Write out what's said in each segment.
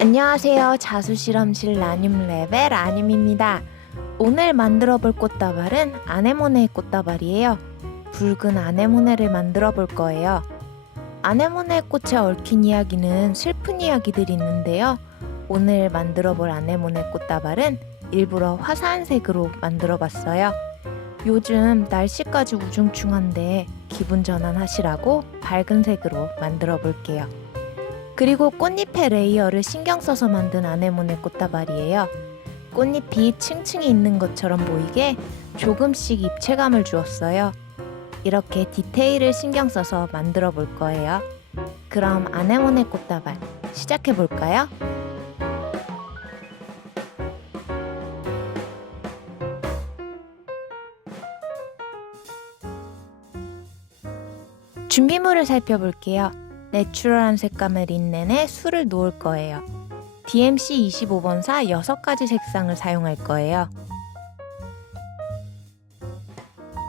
안녕하세요. 자수실험실 라늄랩의 라늄입니다. 오늘 만들어 볼 꽃다발은 아네모네 꽃다발이에요. 붉은 아네모네를 만들어 볼 거예요. 아네모네 꽃에 얽힌 이야기는 슬픈 이야기들이 있는데요. 오늘 만들어 볼 아네모네 꽃다발은 일부러 화사한 색으로 만들어 봤어요. 요즘 날씨까지 우중충한데 기분 전환하시라고 밝은 색으로 만들어 볼게요. 그리고 꽃잎의 레이어를 신경 써서 만든 아네모네 꽃다발이에요. 꽃잎이 층층이 있는 것처럼 보이게 조금씩 입체감을 주었어요. 이렇게 디테일을 신경 써서 만들어 볼 거예요. 그럼 아네모네 꽃다발 시작해 볼까요? 준비물을 살펴볼게요. 내추럴한 색감의 린넨에 술을 놓을 거예요. DMC 25번사 6가지 색상을 사용할 거예요.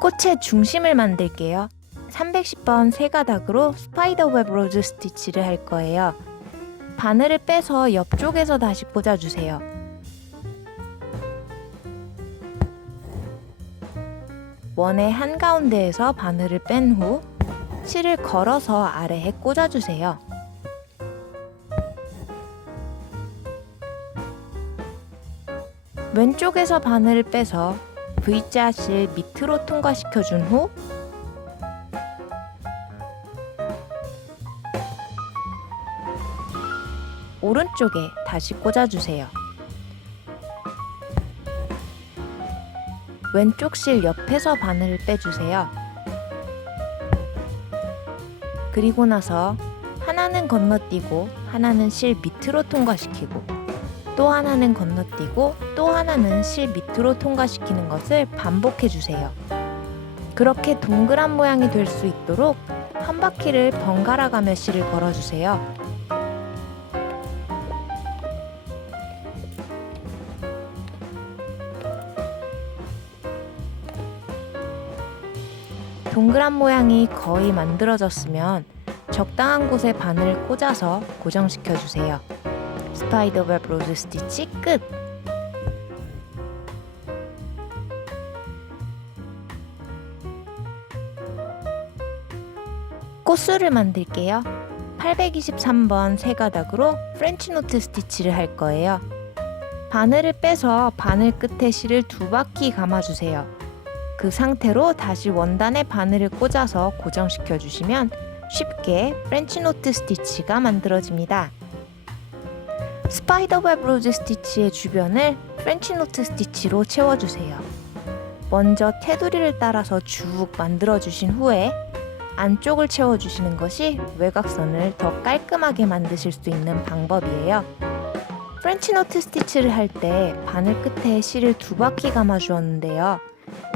꽃의 중심을 만들게요. 310번 세 가닥으로 스파이더웹 로즈 스티치를 할 거예요. 바늘을 빼서 옆쪽에서 다시 꽂아주세요. 원의 한가운데에서 바늘을 뺀 후 실을 걸어서 아래에 꽂아주세요. 왼쪽에서 바늘을 빼서 V자 실 밑으로 통과시켜준 후 오른쪽에 다시 꽂아주세요. 왼쪽 실 옆에서 바늘을 빼주세요. 그리고 나서 하나는 건너뛰고 하나는 실 밑으로 통과시키고 또 하나는 건너뛰고 또 하나는 실 밑으로 통과시키는 것을 반복해 주세요. 그렇게 동그란 모양이 될 수 있도록 한 바퀴를 번갈아 가며 실을 걸어주세요. 동그란 모양이 거의 만들어졌으면 적당한 곳에 바늘을 꽂아서 고정시켜주세요. 스파이더웹 로즈 스티치 끝! 꽃술을 만들게요. 823번 세 가닥으로 프렌치 노트 스티치를 할 거예요. 바늘을 빼서 바늘 끝에 실을 2바퀴 감아주세요. 그 상태로 다시 원단에 바늘을 꽂아서 고정시켜 주시면 쉽게 프렌치 노트 스티치가 만들어집니다. 스파이더웹 로즈 스티치의 주변을 프렌치 노트 스티치로 채워주세요. 먼저 테두리를 따라서 쭉 만들어 주신 후에 안쪽을 채워주시는 것이 외곽선을 더 깔끔하게 만드실 수 있는 방법이에요. 프렌치 노트 스티치를 할 때 바늘 끝에 실을 2바퀴 감아 주었는데요.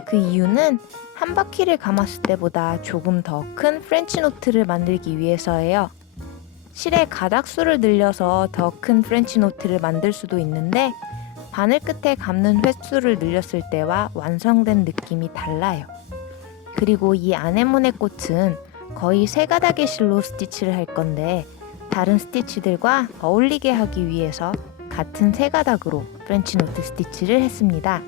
그 이유는 한 바퀴를 감았을 때보다 조금 더 큰 프렌치 노트를 만들기 위해서예요. 실의 가닥수를 늘려서 더 큰 프렌치 노트를 만들 수도 있는데 바늘 끝에 감는 횟수를 늘렸을 때와 완성된 느낌이 달라요. 그리고 이 아네모네 꽃은 거의 3가닥의 실로 스티치를 할 건데 다른 스티치들과 어울리게 하기 위해서 같은 3가닥으로 프렌치 노트 스티치를 했습니다.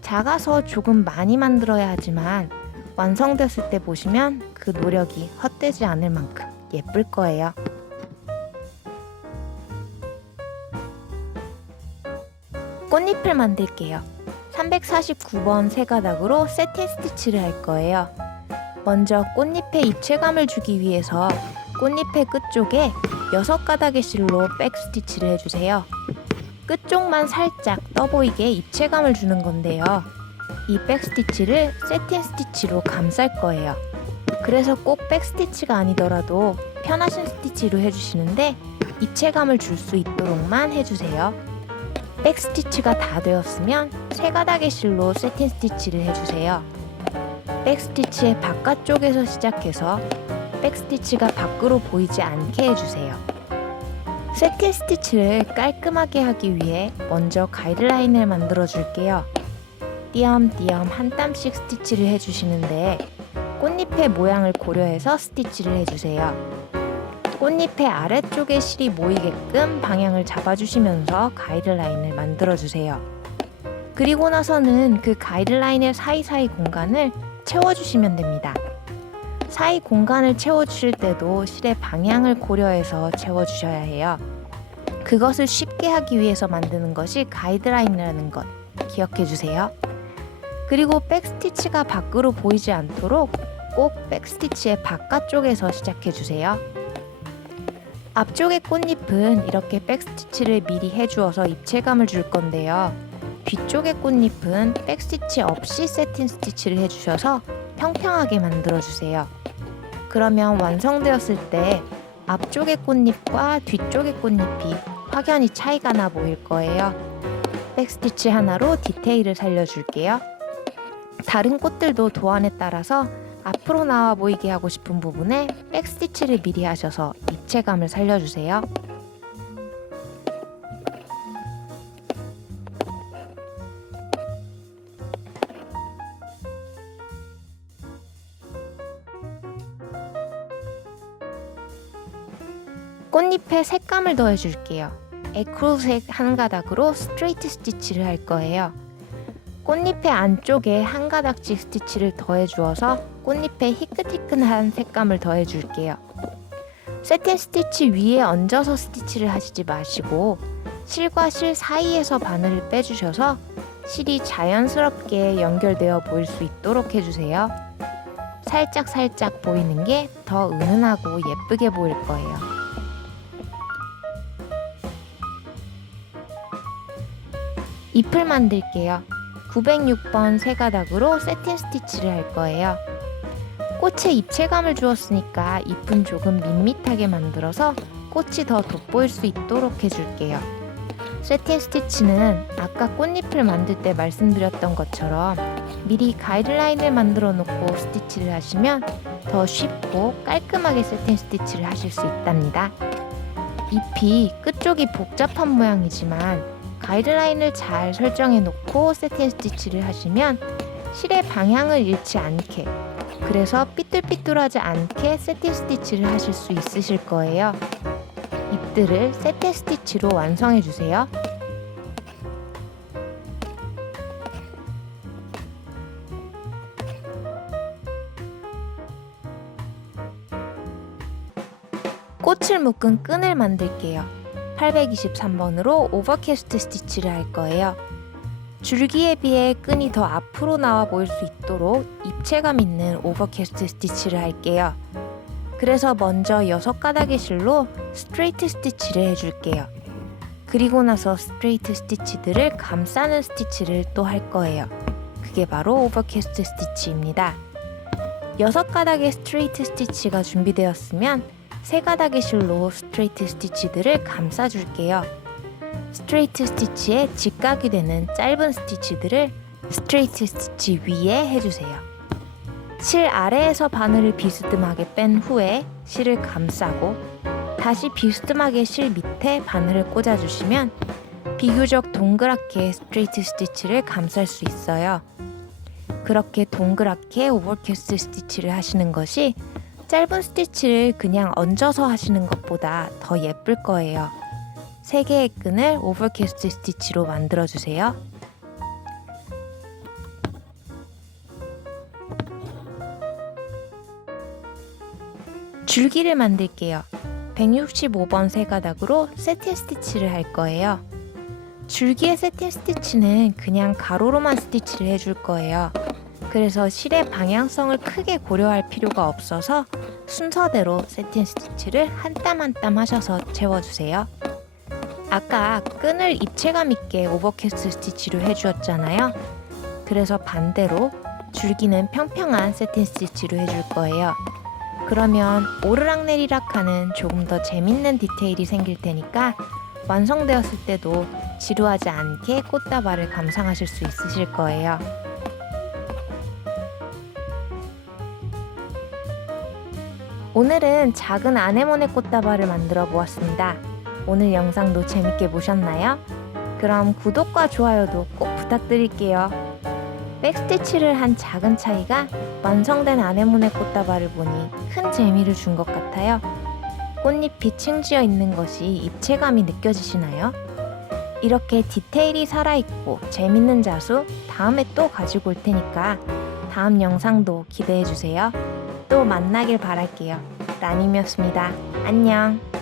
작아서 조금 많이 만들어야 하지만 완성됐을 때 보시면 그 노력이 헛되지 않을 만큼 예쁠 거예요. 꽃잎을 만들게요. 349번 세 가닥으로 세틴 스티치를 할 거예요. 먼저 꽃잎에 입체감을 주기 위해서 꽃잎의 끝쪽에 6가닥의 실로 백 스티치를 해주세요. 끝쪽만 살짝 떠보이게 입체감을 주는 건데요. 이 백스티치를 세틴 스티치로 감쌀 거예요. 그래서 꼭 백스티치가 아니더라도 편하신 스티치로 해주시는데 입체감을 줄 수 있도록만 해주세요. 백스티치가 다 되었으면 3가닥의 실로 세틴 스티치를 해주세요. 백스티치의 바깥쪽에서 시작해서 백스티치가 밖으로 보이지 않게 해주세요. 세틴 스티치를 깔끔하게 하기 위해 먼저 가이드라인을 만들어 줄게요. 띄엄띄엄 한 땀씩 스티치를 해주시는데 꽃잎의 모양을 고려해서 스티치를 해주세요. 꽃잎의 아래쪽에 실이 모이게끔 방향을 잡아주시면서 가이드라인을 만들어주세요. 그리고 나서는 그 가이드라인의 사이사이 공간을 채워주시면 됩니다. 사이 공간을 채워주실 때도 실의 방향을 고려해서 채워주셔야 해요. 그것을 쉽게 하기 위해서 만드는 것이 가이드라인이라는 것 기억해주세요. 그리고 백스티치가 밖으로 보이지 않도록 꼭 백스티치의 바깥쪽에서 시작해주세요. 앞쪽의 꽃잎은 이렇게 백스티치를 미리 해주어서 입체감을 줄 건데요. 뒤쪽의 꽃잎은 백스티치 없이 세틴 스티치를 해주셔서 평평하게 만들어주세요. 그러면 완성되었을 때 앞쪽의 꽃잎과 뒤쪽의 꽃잎이 확연히 차이가 나 보일 거예요. 백스티치 하나로 디테일을 살려줄게요. 다른 꽃들도 도안에 따라서 앞으로 나와 보이게 하고 싶은 부분에 백스티치를 미리 하셔서 입체감을 살려주세요. 꽃잎에 색감을 더해줄게요. 에크로색 한 가닥으로 스트레이트 스티치를 할 거예요. 꽃잎의 안쪽에 한 가닥씩 스티치를 더해주어서 꽃잎에 희끗희끗한 색감을 더해줄게요. 세틴 스티치 위에 얹어서 스티치를 하시지 마시고 실과 실 사이에서 바늘을 빼주셔서 실이 자연스럽게 연결되어 보일 수 있도록 해주세요. 살짝 보이는 게 더 은은하고 예쁘게 보일 거예요. 잎을 만들게요. 906번 세 가닥으로 세틴 스티치를 할 거예요. 꽃에 입체감을 주었으니까 잎은 조금 밋밋하게 만들어서 꽃이 더 돋보일 수 있도록 해줄게요. 세틴 스티치는 아까 꽃잎을 만들 때 말씀드렸던 것처럼 미리 가이드라인을 만들어 놓고 스티치를 하시면 더 쉽고 깔끔하게 세틴 스티치를 하실 수 있답니다. 잎이 끝쪽이 복잡한 모양이지만 가이드라인을 잘 설정해 놓고 세틴 스티치를 하시면 실의 방향을 잃지 않게, 그래서 삐뚤삐뚤하지 않게 세틴 스티치를 하실 수 있으실 거예요. 잎들을 세틴 스티치로 완성해 주세요. 꽃을 묶은 끈을 만들게요. 823번으로 오버캐스트 스티치를 할 거예요. 줄기에 비해 끈이 더 앞으로 나와 보일 수 있도록 입체감 있는 오버캐스트 스티치를 할게요. 그래서 먼저 6가닥의 실로 스트레이트 스티치를 해줄게요. 그리고 나서 스트레이트 스티치들을 감싸는 스티치를 또 할 거예요. 그게 바로 오버캐스트 스티치입니다. 6가닥의 스트레이트 스티치가 준비되었으면 3가닥의 실로 스트레이트 스티치들을 감싸줄게요. 스트레이트 스티치에 직각이 되는 짧은 스티치들을 스트레이트 스티치 위에 해주세요. 실 아래에서 바늘을 비스듬하게 뺀 후에 실을 감싸고 다시 비스듬하게 실 밑에 바늘을 꽂아주시면 비교적 동그랗게 스트레이트 스티치를 감쌀 수 있어요. 그렇게 동그랗게 오버캐스트 스티치를 하시는 것이 짧은 스티치를 그냥 얹어서 하시는 것보다 더 예쁠 거예요. 3개의 끈을 오버캐스트 스티치로 만들어주세요. 줄기를 만들게요. 165번 세 가닥으로 세틴 스티치를 할 거예요. 줄기의 세틴 스티치는 그냥 가로로만 스티치를 해줄 거예요. 그래서 실의 방향성을 크게 고려할 필요가 없어서 순서대로 세틴 스티치를 한 땀 한 땀 하셔서 채워주세요. 아까 끈을 입체감 있게 오버캐스트 스티치로 해주었잖아요. 그래서 반대로 줄기는 평평한 세틴 스티치로 해줄 거예요. 그러면 오르락내리락 하는 조금 더 재밌는 디테일이 생길 테니까 완성되었을 때도 지루하지 않게 꽃다발을 감상하실 수 있으실 거예요. 오늘은 작은 아네모네 꽃다발을 만들어 보았습니다. 오늘 영상도 재밌게 보셨나요? 그럼 구독과 좋아요도 꼭 부탁드릴게요. 백스티치를 한 작은 차이가 완성된 아네모네 꽃다발을 보니 큰 재미를 준 것 같아요. 꽃잎이 층지어 있는 것이 입체감이 느껴지시나요? 이렇게 디테일이 살아있고 재밌는 자수 다음에 또 가지고 올 테니까 다음 영상도 기대해주세요. 또 만나길 바랄게요. 라님이었습니다. 안녕.